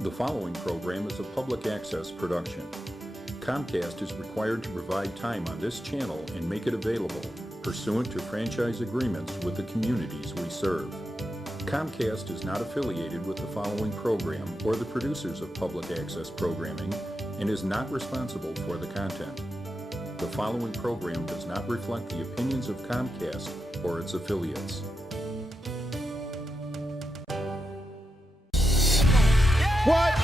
The following program is a public access production. Comcast is required to provide time on this channel and make it available pursuant to franchise agreements with the communities we serve. Comcast is not affiliated with the following program or the producers of public access programming and is not responsible for the content. The following program does not reflect the opinions of Comcast or its affiliates. What?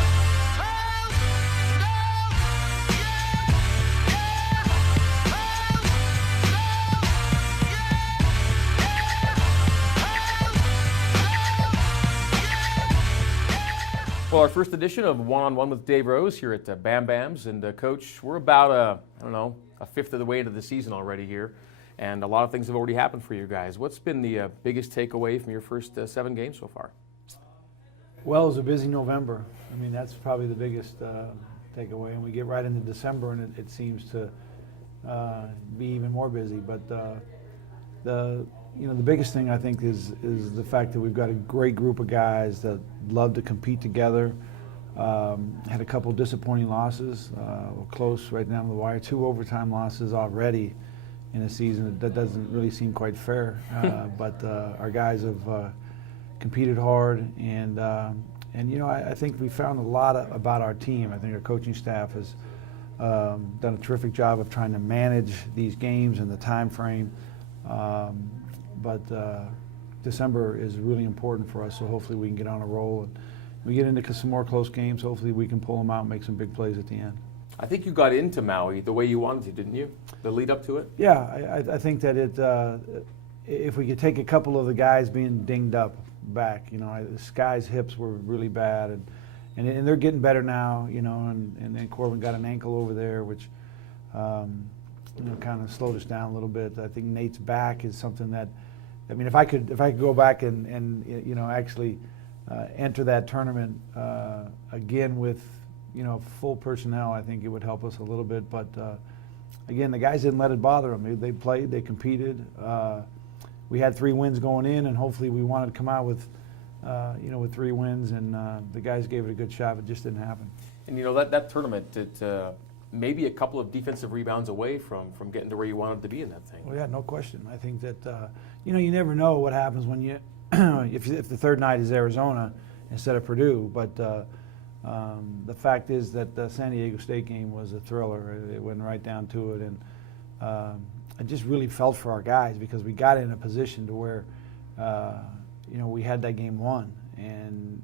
Well, our first edition of One-on-One with Dave Rose here at Bam Bam's. And Coach, we're about, a fifth of the way into the season already here. And a lot of things have already happened for you guys. What's been the biggest takeaway from your first 7 games so far? Well, it was a busy November. I mean, that's probably the biggest takeaway. And we get right into December, and it seems to be even more busy. But the biggest thing I think is the fact that we've got a great group of guys that love to compete together. Had a couple disappointing losses. We're close right down the wire. 2 overtime losses already in a season that doesn't really seem quite fair. But our guys have competed hard, and I think we found a lot about our team. I think our coaching staff has done a terrific job of trying to manage these games and the time frame. But December is really important for us, so hopefully we can get on a roll. And we get into some more close games. Hopefully we can pull them out and make some big plays at the end. I think you got into Maui the way you wanted to, didn't you? The lead up to it? Yeah, I think that if we could take a couple of the guys being dinged up back, Sky's hips were really bad, and they're getting better now, and then Corbin got an ankle over there, which kind of slowed us down a little bit. I think Nate's back is something that, if I could go back and actually enter that tournament again with full personnel, I think it would help us a little bit. But again, the guys didn't let it bother them. They played, they competed. We had 3 wins going in, and hopefully we wanted to come out with 3 wins, and the guys gave it a good shot. It just didn't happen. And that tournament, it maybe a couple of defensive rebounds away from getting to where you wanted to be in that thing. Well, yeah, no question. I think that you never know what happens when you if the third night is Arizona instead of Purdue. But the fact is that the San Diego State game was a thriller. It went right down to it, and I just really felt for our guys because we got in a position to where we had that game won, and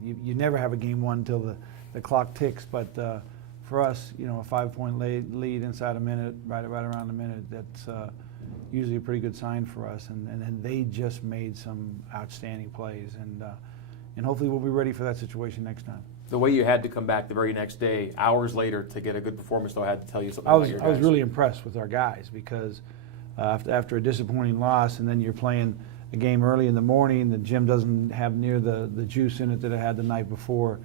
you never have a game won until the clock ticks. But for us, a 5-point lead inside a minute, right around a minute, that's usually a pretty good sign for us. And then they just made some outstanding plays, and hopefully we'll be ready for that situation next time. The way you had to come back the very next day, hours later, to get a good performance, though, I had to tell you something about your guys. I was really impressed with our guys because after a disappointing loss, and then you're playing a game early in the morning, the gym doesn't have near the juice in it that it had the night before,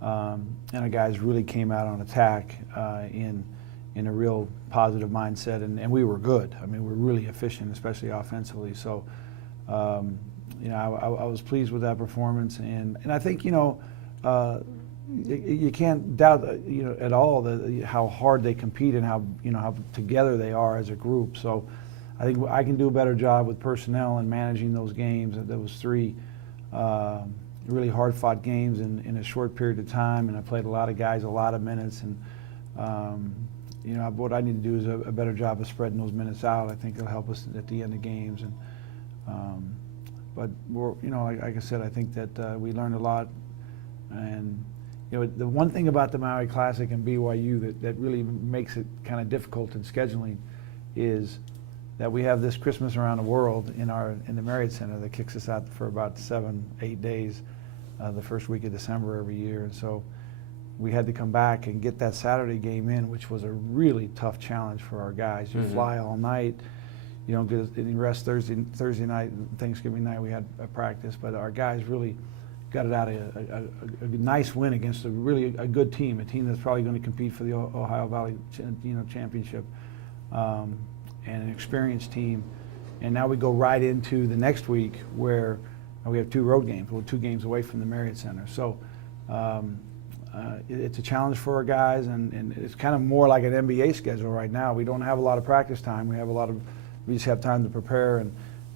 and our guys really came out on attack in a real positive mindset, and we were good. I mean, we're really efficient, especially offensively. So, I was pleased with that performance, and I think you can't doubt at all how hard they compete and how together they are as a group. So I think I can do a better job with personnel and managing those games. There was 3 really hard-fought games in a short period of time, and I played a lot of guys a lot of minutes. And what I need to do is a better job of spreading those minutes out. I think it'll help us at the end of games. And but we're, like I said, I think that we learned a lot. And the one thing about the Maui Classic and BYU that really makes it kind of difficult in scheduling is that we have this Christmas around the world in the Marriott Center that kicks us out for about 7-8 days, the first week of December every year. And so we had to come back and get that Saturday game in, which was a really tough challenge for our guys. You fly all night, you don't get any rest Thursday night, Thanksgiving night we had a practice, but our guys really got it out of a nice win against a good team, a team that's probably going to compete for the Ohio Valley championship, and an experienced team. And now we go right into the next week where we have 2 road games. We're 2 games away from the Marriott Center. So It's a challenge for our guys, and it's kind of more like an NBA schedule right now. We don't have a lot of practice time. We just have time to prepare,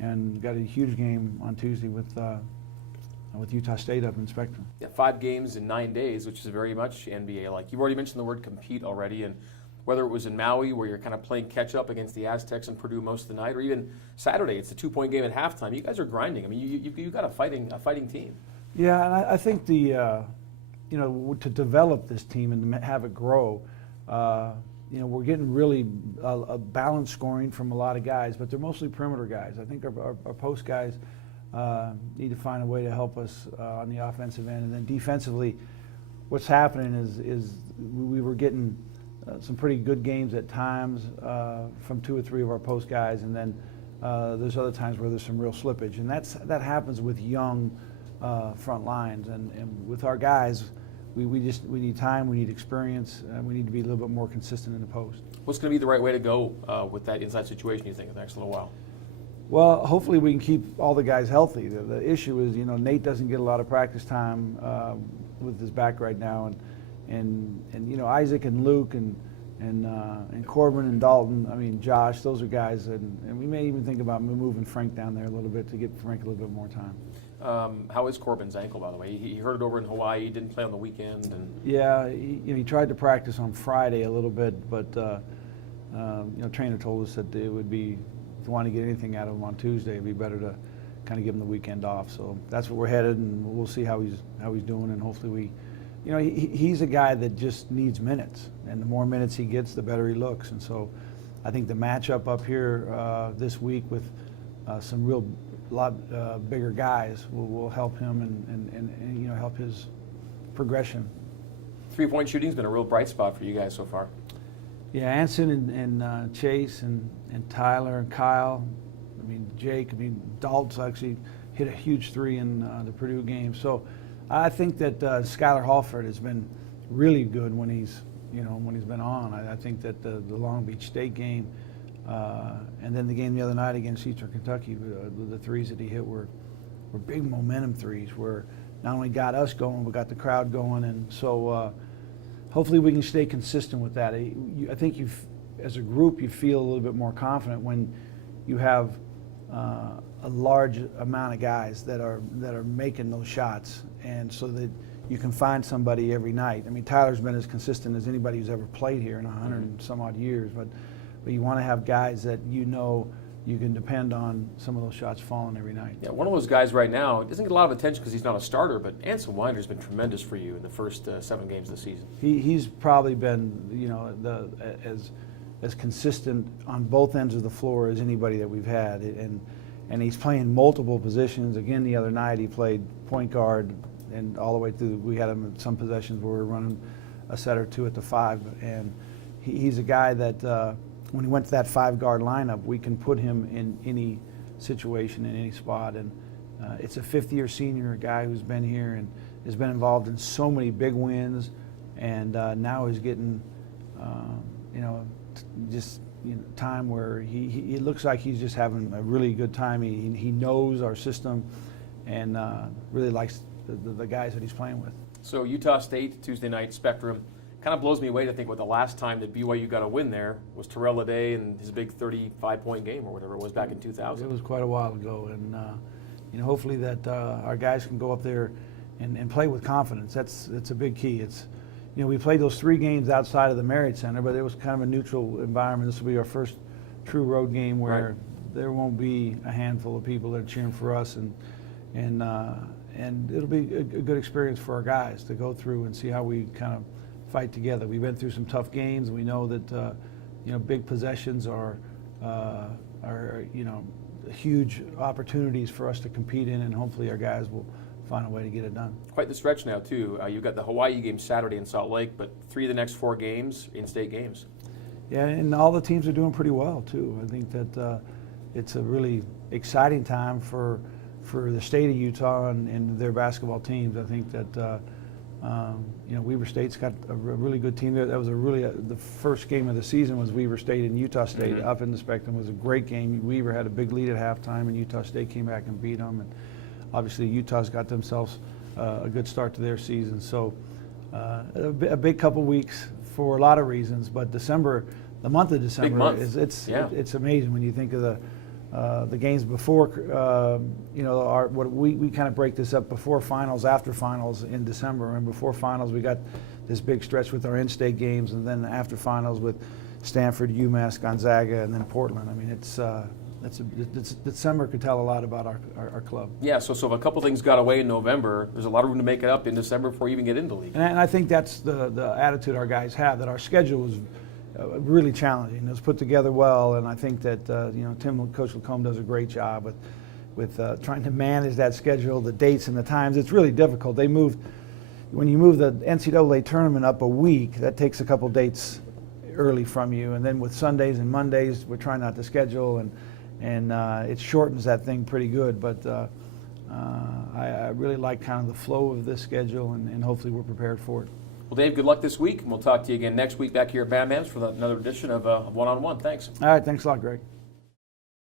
and got a huge game on Tuesday with Utah State up in Spectrum. Yeah, 5 games in 9 days, which is very much NBA-like. You've already mentioned the word compete already, and whether it was in Maui where you're kind of playing catch-up against the Aztecs and Purdue most of the night, or even Saturday, it's a 2-point game at halftime. You guys are grinding. I mean, you got a fighting team. Yeah, and I think to develop this team and to have it grow, we're getting really a balanced scoring from a lot of guys, but they're mostly perimeter guys. I think our post guys need to find a way to help us on the offensive end, and then defensively, what's happening is we were getting some pretty good games at times from 2 or 3 of our post guys, and then there's other times where there's some real slippage, and that happens with young front lines, and with our guys, we need time, we need experience, and we need to be a little bit more consistent in the post. What's going to be the right way to go with that inside situation, you think, in the next little while? Well, hopefully we can keep all the guys healthy. The issue is, Nate doesn't get a lot of practice time with his back right now, and Isaac and Luke and Corbin and Dalton, I mean Josh, those are guys, and we may even think about moving Frank down there a little bit to give Frank a little bit more time. How is Corbin's ankle, by the way? He hurt it over in Hawaii. He didn't play on the weekend. And yeah, he tried to practice on Friday a little bit, but trainer told us that it would be, if you want to get anything out of him on Tuesday, it'd be better to kind of give him the weekend off. So that's where we're headed, and we'll see how he's doing, and hopefully he's a guy that just needs minutes, and the more minutes he gets, the better he looks. And so I think the matchup up here this week with some real lot bigger guys will help him and help his progression. 3-point shooting's been a real bright spot for you guys so far. Yeah, Anson and Chase and Tyler and Kyle. I mean, Jake. I mean, Dalt's actually hit a huge 3 in the Purdue game. So I think that Skylar Halford has been really good when he's been on. I think that the Long Beach State game and then the game the other night against Eastern Kentucky, the threes that he hit were big momentum threes, where not only got us going, but got the crowd going. And so hopefully we can stay consistent with that. I think as a group, you feel a little bit more confident when you have a large amount of guys that are making those shots, and so that you can find somebody every night. I mean, Tyler's been as consistent as anybody who's ever played here in 100 and some odd years, but you want to have guys that you can depend on some of those shots falling every night. Yeah, one of those guys right now doesn't get a lot of attention because he's not a starter, but Anson Winder's been tremendous for you in the first 7 games of the season. He's probably been as consistent on both ends of the floor as anybody that we've had, and he's playing multiple positions. Again, the other night he played point guard, and all the way through, we had him in some possessions where we were running a set or 2 at the 5, and he's a guy that when he went to that 5-guard lineup, we can put him in any situation, in any spot. And it's a 5th-year senior, a guy who's been here and has been involved in so many big wins, and now he's getting, time where he looks like he's just having a really good time. He knows our system and really likes the guys that he's playing with. So Utah State, Tuesday night, Spectrum. Kind of blows me away to think what the last time that BYU got a win there was Terrell Lede and his big 35-point game or whatever it was back in 2000. It was quite a while ago, and hopefully that our guys can go up there and play with confidence. That's a big key. We played those 3 games outside of the Marriott Center, but it was kind of a neutral environment. This will be our first true road game where there won't be a handful of people that are cheering for us, and it'll be a good experience for our guys to go through and see how we kind of fight together. We've been through some tough games. We know that big possessions are huge opportunities for us to compete in, and hopefully our guys will find a way to get it done. Quite the stretch now too. You've got the Hawaii game Saturday in Salt Lake, but 3 of the next 4 games in-state games. Yeah, and all the teams are doing pretty well too. I think that it's a really exciting time for the state of Utah and their basketball teams. I think that Weber State's got a really good team there. That was the first game of the season was Weber State and Utah State up in the Spectrum. It was a great game. Weber had a big lead at halftime, and Utah State came back and beat them. And obviously Utah's got themselves a good start to their season. So a big couple weeks for a lot of reasons, but December, the month of December, Big month. It's amazing when you think of the games before. We kind of break this up before finals, after finals in December, and before finals we got this big stretch with our in-state games, and then after finals with Stanford, UMass, Gonzaga, and then Portland. I mean, December could tell a lot about our club. Yeah, so if a couple things got away in November, there's a lot of room to make it up in December before you even get into the league. And I think that's the attitude our guys have, that our schedule was really challenging. It was put together well, and I think that Coach Lacombe does a great job with trying to manage that schedule, the dates and the times. It's really difficult. When you move the NCAA tournament up a week, that takes a couple dates early from you, and then with Sundays and Mondays, we're trying not to schedule, and it shortens that thing pretty good. But I really like kind of the flow of this schedule, and hopefully we're prepared for it. Well, Dave, good luck this week, and we'll talk to you again next week back here at Bam Bams for another edition of One on One. Thanks. All right, thanks a lot, Greg.